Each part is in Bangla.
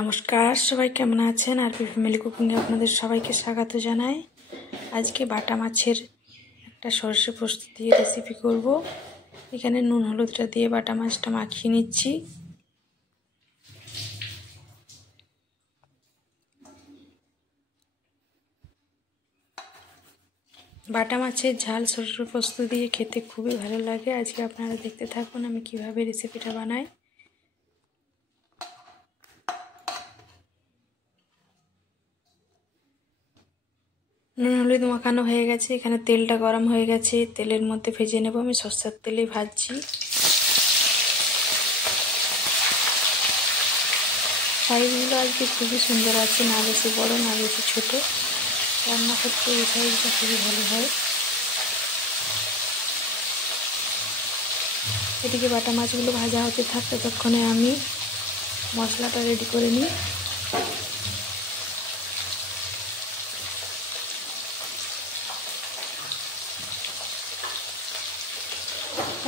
নমস্কার, সবাই কেমন আছেন? আরপি ফ্যামিলি কুকিংয়ে আপনাদের সবাইকে স্বাগত জানাই। আজকে বাটা মাছের একটা সরষে পোস্ত দিয়ে রেসিপি করব। এখানে নুন হলুদটা দিয়ে বাটা মাছটা মাখিয়ে নিচ্ছি। বাটা মাছের ঝাল সরষে পোস্ত দিয়ে খেতে খুবই ভালো লাগে। আজকে আপনারা দেখতে থাকুন আমি কিভাবে রেসিপিটা বানাই। নুন হলুদ মাখানো হয়ে গেছে। এখানে তেলটা গরম হয়ে গেছে, তেলের মধ্যে ভেজে নেব। আমি সরষের তেলে ভাজছি। সাইজগুলো আজকে খুবই সুন্দর আছে, না বেশি বড় না বেশি ছোট। রান্না করতে এই সাইজটা খুবই ভালো হয়। এদিকে বাটা মাছগুলো ভাজা হতে থাকতে ততক্ষণে আমি মশলাটা রেডি করে নিই।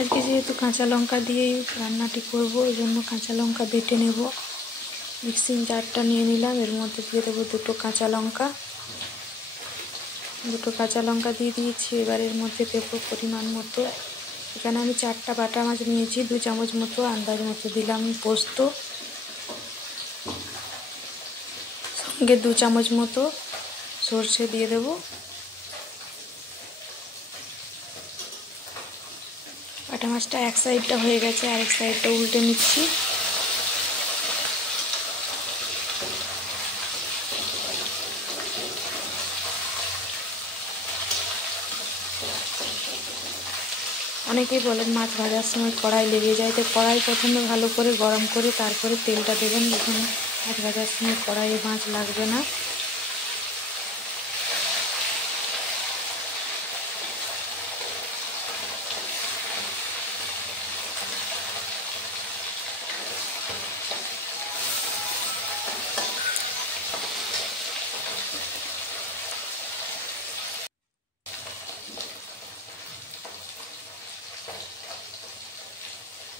আজকে যেহেতু কাঁচা লঙ্কা দিয়েই রান্নাটি করব, এই জন্য কাঁচা লঙ্কা বেটে নেব। মিক্সিং জারটা নিয়ে নিলাম, এর মধ্যে দিয়ে দেবো দুটো কাঁচা লঙ্কা দিয়ে দিয়েছি। এবার এর মধ্যে দেবো পরিমাণ মতো, এখানে আমি 4টা বাটা মাছ নিয়েছি, 2 চামচ মতো আন্দাজ মতো দিলাম পোস্ত, সঙ্গে 2 চামচ মতো সর্ষে দিয়ে দেবো। বাটা মাছটা এক সাইডটা হয়ে গেছে, আরেক সাইডটা উল্টে নিচ্ছি। অনেকেই বলেন মাছ ভাজার সময় কড়াই লেগে যায়, তো কড়াই প্রথমে ভালো করে গরম করে তারপরে তেলটা দেবেন। দেখুন মাছ ভাজার সময় কড়াইয়ে মাছ লাগবে না।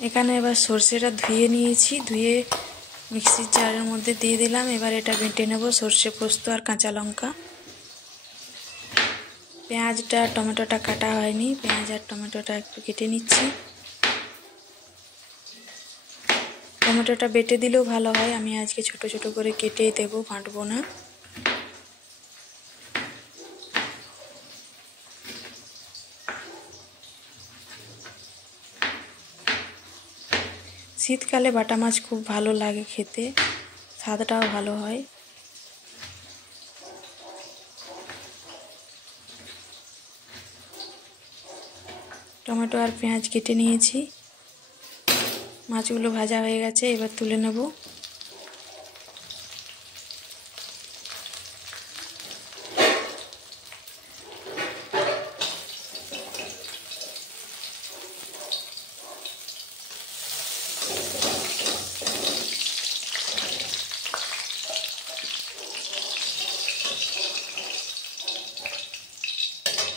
এখানে এবার সর্ষেটা ধুয়ে নিয়েছি, ধুয়ে মিক্সির জারের মধ্যে দিয়ে দিলাম। এবার এটা বেটে নেব, সর্ষে পোস্ত আর কাঁচা লঙ্কা। পেঁয়াজটা টমেটোটা কাটা হয়নি, পেঁয়াজ আর টমেটোটা একটু কেটে নিচ্ছি। টমেটোটা বেটে দিলেও ভালো হয়, আমি আজকে ছোট ছোট করে কেটেই দেবো, বাটবো না। শীতকালে বাটা মাছ খুব ভালো লাগে খেতে, স্বাদটাও ভালো হয়। টমেটো আর পেঁয়াজ কেটে নিয়েছি, মাছগুলো ভাজা হয়ে গেছে, এবার তুলে নেব।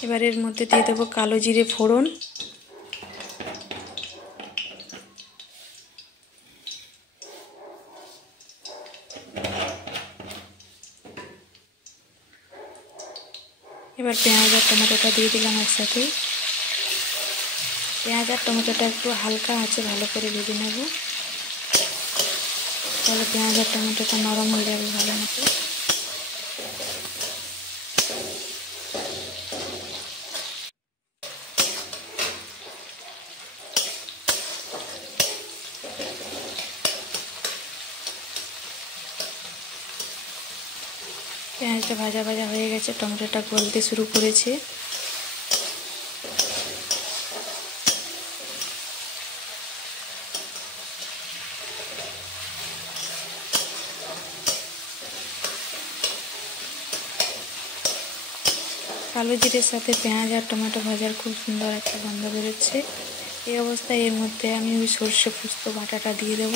এবার এর মধ্যে দিয়ে দেবো কালো জিরে ফোড়ন, এবার পেঁয়াজ আর টমেটোটা দিয়ে দিলাম একসাথে। পেঁয়াজ আর টমেটোটা একটু হালকা আছে ভালো করে ভেজে নেব, তাহলে পেঁয়াজ আর টমেটোটা নরম হয়ে যাবে ভালো মতো। পেঁয়াজটা ভাজা ভাজা হয়ে গেছে, টমেটোটা গলতে শুরু করেছে। কালো জিরের সাথে পেঁয়াজ আর টমেটো ভাজার খুব সুন্দর একটা গন্ধ বেরোচ্ছে। এই অবস্থায় এর মধ্যে আমি ওই সর্ষে পোস্ত বাটাটা দিয়ে দেব।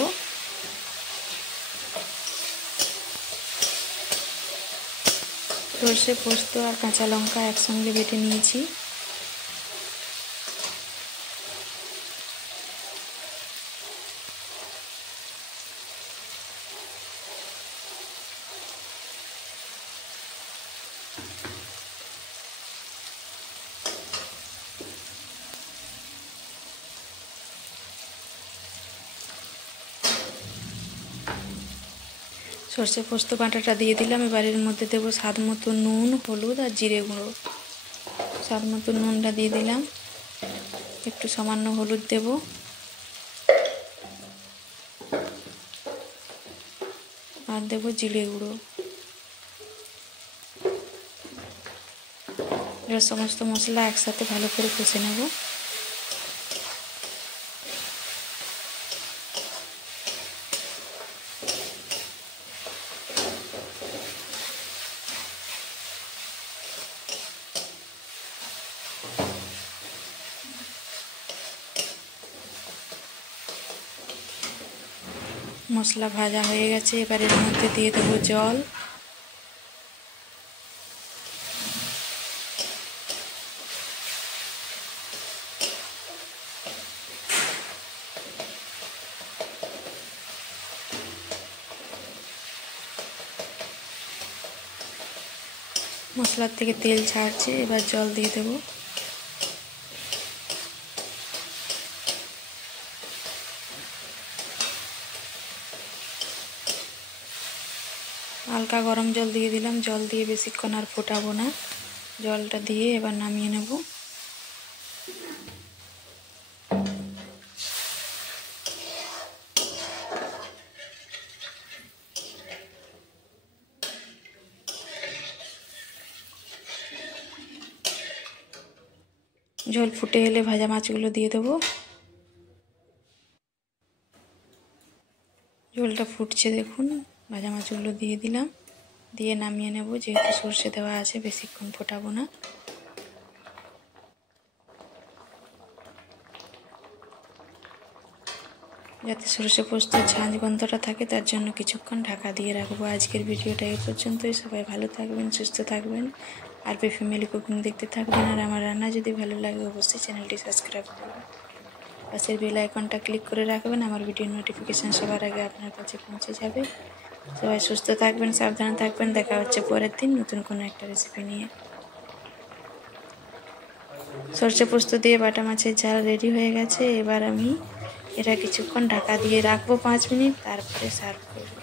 সর্ষে পোস্ত আর কাঁচা লঙ্কা একসঙ্গে বেটে নিয়েছি। সর্ষে পোস্ত বাটাটা দিয়ে দিলাম। এবার এর মধ্যে দেবো স্বাদ মতো নুন, হলুদ আর জিরে গুঁড়ো। স্বাদ মতো নুনটা দিয়ে দিলাম, একটু সামান্য হলুদ দেব, আর দেবো জিরে গুঁড়ো। এবার সমস্ত মশলা একসাথে ভালো করে কষে নেব। মশলা ভাজা হয়ে গেছে, এবার এর মধ্যে দিয়ে দেবো জল। মশলার থেকে তেল ছাড়ছে, এবার জল দিয়ে দেব। হালকা গরম জল দিয়ে দিলাম। জল দিয়ে বেশিক্ষণ আর ফোটাবো না, জলটা দিয়ে এবার নামিয়ে নেব। ঝোল ফুটে এলে ভাজা মাছগুলো দিয়ে দেবো। ঝোলটা ফুটছে দেখুন, ভাজা মাছগুলো দিয়ে দিলাম, দিয়ে নামিয়ে নেব। যেহেতু সর্ষে দেওয়া আছে বেশিক্ষণ ফোটাবো না। যাতে সর্ষে পোস্তর ঝাঁঝ গন্ধটা থাকে তার জন্য কিছুক্ষণ ঢাকা দিয়ে রাখবো। আজকের ভিডিওটা এই পর্যন্তই। সবাই ভালো থাকবেন, সুস্থ থাকবেন, আরপি ফ্যামিলি কুকিং দেখতে থাকবেন। আর আমার রান্না যদি ভালো লাগে অবশ্যই চ্যানেলটি সাবস্ক্রাইব করবেন, পাশের বেল আইকনটা ক্লিক করে রাখবেন। আমার ভিডিওর নোটিফিকেশান সবার আগে আপনার কাছে পৌঁছে যাবে। সবাই সুস্থ থাকবেন, সাবধানে থাকবেন। দেখা হচ্ছে পরের দিন নতুন কোনো একটা রেসিপি নিয়ে। সর্ষে পোস্ত দিয়ে বাটা মাছের ঝাল রেডি হয়ে গেছে। এবার আমি এটা কিছুক্ষণ ঢাকা দিয়ে রাখবো 5 মিনিট, তারপরে সার্ভ করব।